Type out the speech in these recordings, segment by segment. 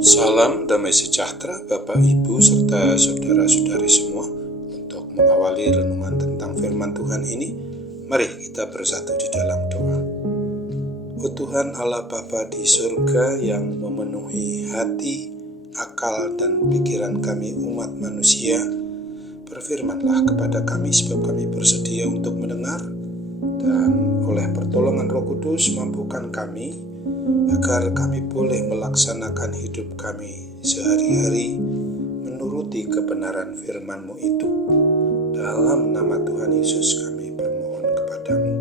Salam damai sejahtera Bapak Ibu serta saudara-saudari semua. Untuk mengawali renungan tentang firman Tuhan ini, mari kita bersatu di dalam doa. Oh Tuhan Allah Bapa di surga yang memenuhi hati, akal dan pikiran kami umat manusia, berfirmanlah kepada kami sebab kami bersedia untuk mendengar, dan oleh pertolongan Roh Kudus mampukan kami agar kami boleh melaksanakan hidup kami sehari-hari menuruti kebenaran firman-Mu itu. Dalam nama Tuhan Yesus kami bermohon kepadamu.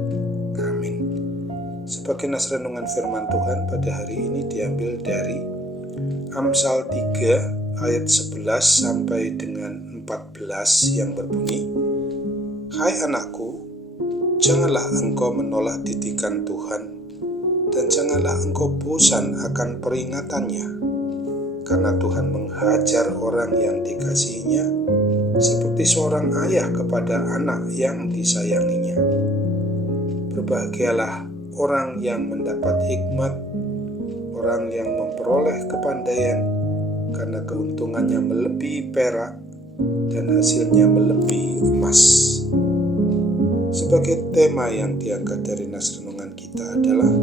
Amin. Sebagai nas renungan firman Tuhan pada hari ini diambil dari Amsal 3 ayat 11 sampai dengan 14 yang berbunyi, Hai anakku, janganlah engkau menolak didikan Tuhan, dan janganlah engkau bosan akan peringatannya, karena Tuhan menghajar orang yang dikasihinya seperti seorang ayah kepada anak yang disayanginya. Berbahagialah orang yang mendapat hikmat, orang yang memperoleh kepandaian, karena keuntungannya melebihi perak dan hasilnya melebihi emas. Sebagai tema yang diangkat dari nas renungan kita adalah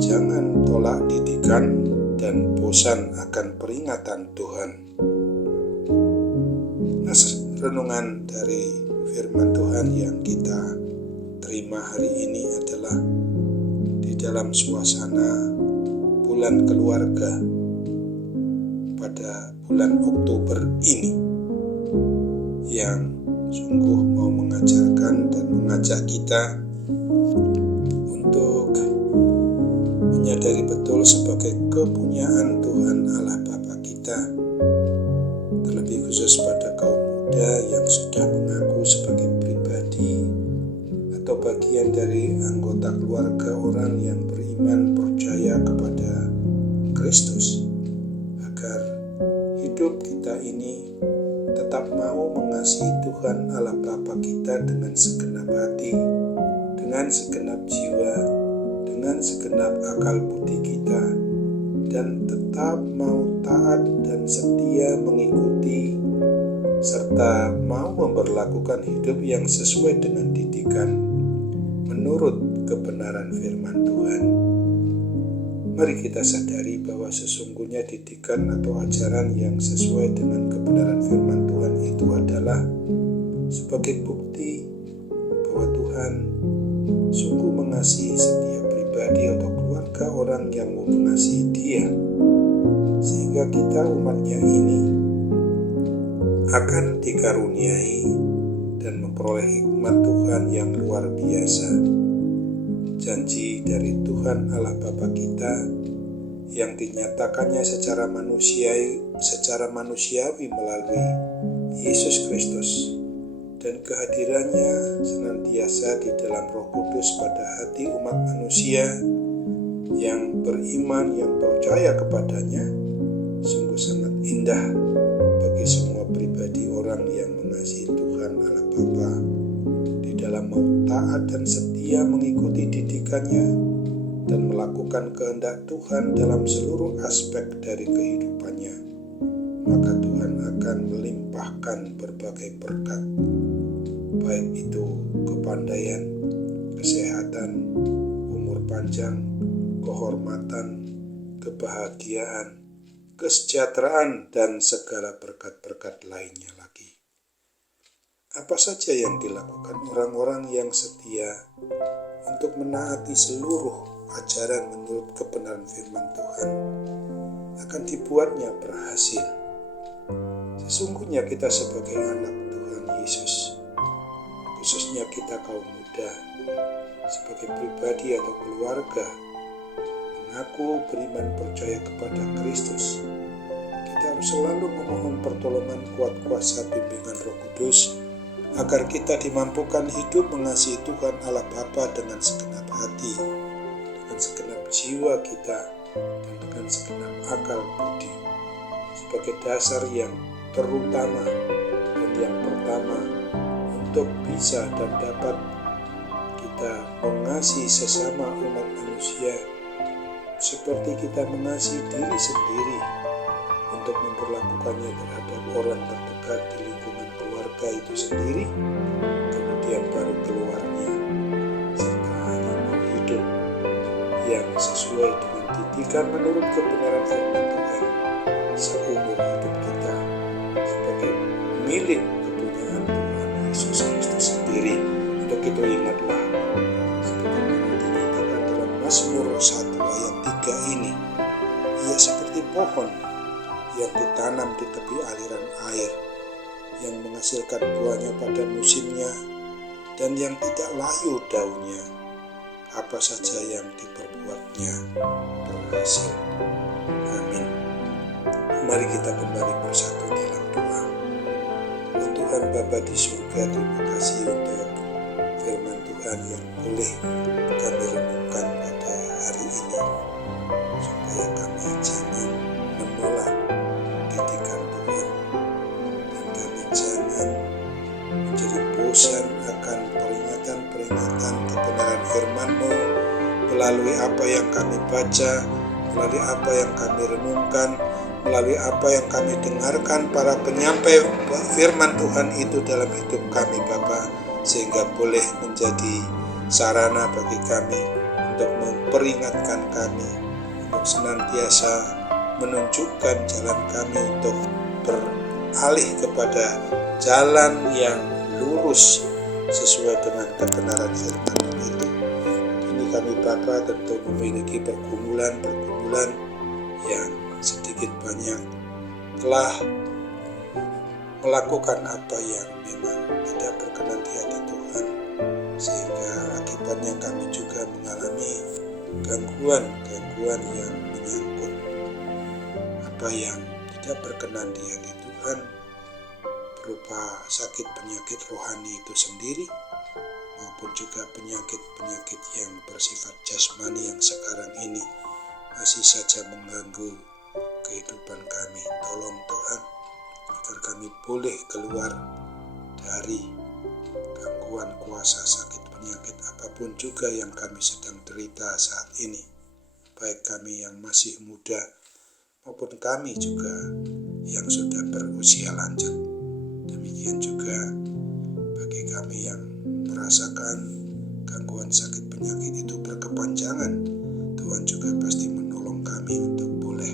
jangan tolak didikan dan bosan akan peringatan Tuhan. Nas renungan dari firman Tuhan yang kita terima hari ini adalah di dalam suasana bulan keluarga pada bulan Oktober ini, yang sungguh mau mengajarkan dan mengajak kita untuk menyadari betul sebagai kepunyaan Tuhan Allah Bapa kita, terlebih khusus pada kaum muda yang sudah mengaku sebagai pribadi atau bagian dari anggota keluarga orang yang beriman percaya kepada Kristus, agar hidup kita ini tetap mau mengasihi Tuhan Allah Bapa kita dengan segenap hati, dengan segenap jiwa, dengan segenap akal budi kita, dan tetap mau taat dan setia mengikuti serta mau memperlakukan hidup yang sesuai dengan didikan menurut kebenaran firman Tuhan. Mari kita sadari bahwa sesungguhnya didikan atau ajaran yang sesuai dengan kebenaran firman Tuhan itu adalah sebagai bukti bahwa Tuhan sungguh mengasihi setiap pribadi atau keluarga orang yang mau mengasihi Dia, sehingga kita umatnya ini akan dikaruniai dan memperoleh hikmat Tuhan yang luar biasa. Janji dari Tuhan Allah Bapa kita yang dinyatakannya secara manusiawi melalui Yesus Kristus, dan kehadirannya senantiasa di dalam Roh Kudus pada hati umat manusia yang beriman, yang percaya kepadanya, sungguh sangat indah bagi semua pribadi orang yang mengasihi Tuhan Allah Bapa di dalam mau taat dan setia mengikuti didikannya dan melakukan kehendak Tuhan dalam seluruh aspek dari kehidupannya. Maka Tuhan akan melimpahkan berbagai berkat, baik itu kepandaian, kesehatan, umur panjang, kehormatan, kebahagiaan, kesejahteraan, dan segala berkat-berkat lainnya lagi. Apa saja yang dilakukan orang-orang yang setia untuk menaati seluruh ajaran menurut kebenaran firman Tuhan akan dibuatnya berhasil. Sesungguhnya kita sebagai anak Tuhan Yesus, khususnya kita kaum muda, sebagai pribadi atau keluarga mengaku beriman percaya kepada Kristus, kita harus selalu memohon pertolongan kuat kuasa bimbingan Roh Kudus agar kita dimampukan hidup mengasihi Tuhan Allah Bapa dengan segenap hati, dengan segenap jiwa kita, dan dengan segenap akal budi, sebagai dasar yang terutama dan yang pertama untuk bisa dan dapat kita mengasihi sesama umat manusia seperti kita mengasihi diri sendiri, untuk memperlakukannya terhadap orang terdekat di lingkungan keluarga itu sendiri, kemudian baru keluarnya, serta hanya mau hidup yang sesuai dengan didikan menurut kebenaran firman Tuhan seumur hidup kita sebagai milik kepunyaan Tuhan Yesus Kristus sendiri. Untuk itu ingatlah, sebagaimana dinyatakan dalam Mazmur 1 ayat 3 ini, ia seperti pohon yang ditanam di tepi aliran air, yang menghasilkan buahnya pada musimnya, dan yang tidak layu daunnya. Apa saja yang diperbuatnya berhasil. Amin. Mari kita kembali bersatu dalam doa. Oh Tuhan Bapa di surga, terima kasih untuk firman Tuhan yang boleh kami renungkan pada hari ini, supaya kami jangan menolak didikan Tuhan, dan kami jangan menjadi bosan akan peringatan-peringatan kebenaran firman-Mu melalui apa yang kami baca, melalui apa yang kami renungkan, melalui apa yang kami dengarkan para penyampai firman Tuhan itu dalam hidup kami Bapa, sehingga boleh menjadi sarana bagi kami untuk memperingatkan kami, untuk senantiasa menunjukkan jalan kami untuk beralih kepada jalan yang lurus sesuai dengan kebenaran firman itu. Ini kami Bapa tentu memiliki pergumulan yang sedikit banyak telah melakukan apa yang memang tidak berkenan di hati Tuhan, sehingga akibatnya kami juga mengalami gangguan yang menyangkut apa yang tidak berkenan di hati Tuhan, berupa sakit penyakit rohani itu sendiri, maupun juga penyakit-penyakit yang bersifat jasmani yang sekarang ini masih saja mengganggu kehidupan kami. Tolong Tuhan, agar kami boleh keluar dari gangguan kuasa sakit penyakit apapun juga yang kami sedang derita saat ini, baik kami yang masih muda maupun kami juga yang sudah berusia lanjut. Demikian juga bagi kami yang merasakan gangguan sakit penyakit itu berkepanjangan, Tuhan juga pasti menolong kami untuk boleh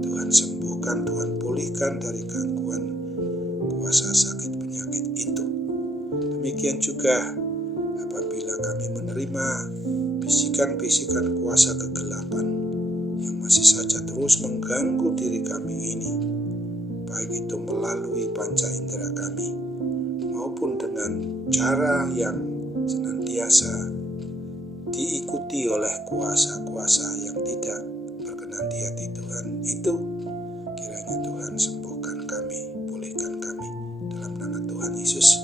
Tuhan sembuhkan, Tuhan pulihkan dari gangguan kuasa sakit penyakit itu. Demikian juga apabila kami menerima bisikan-bisikan kuasa kegelapan yang masih saja terus mengganggu diri kami ini, baik itu melalui panca indera kami maupun dengan cara yang senantiasa diikuti oleh kuasa-kuasa yang tidak berkenan di hati Tuhan itu, kiranya Tuhan sembuhkan kami, pulihkan kami dalam nama Tuhan Yesus.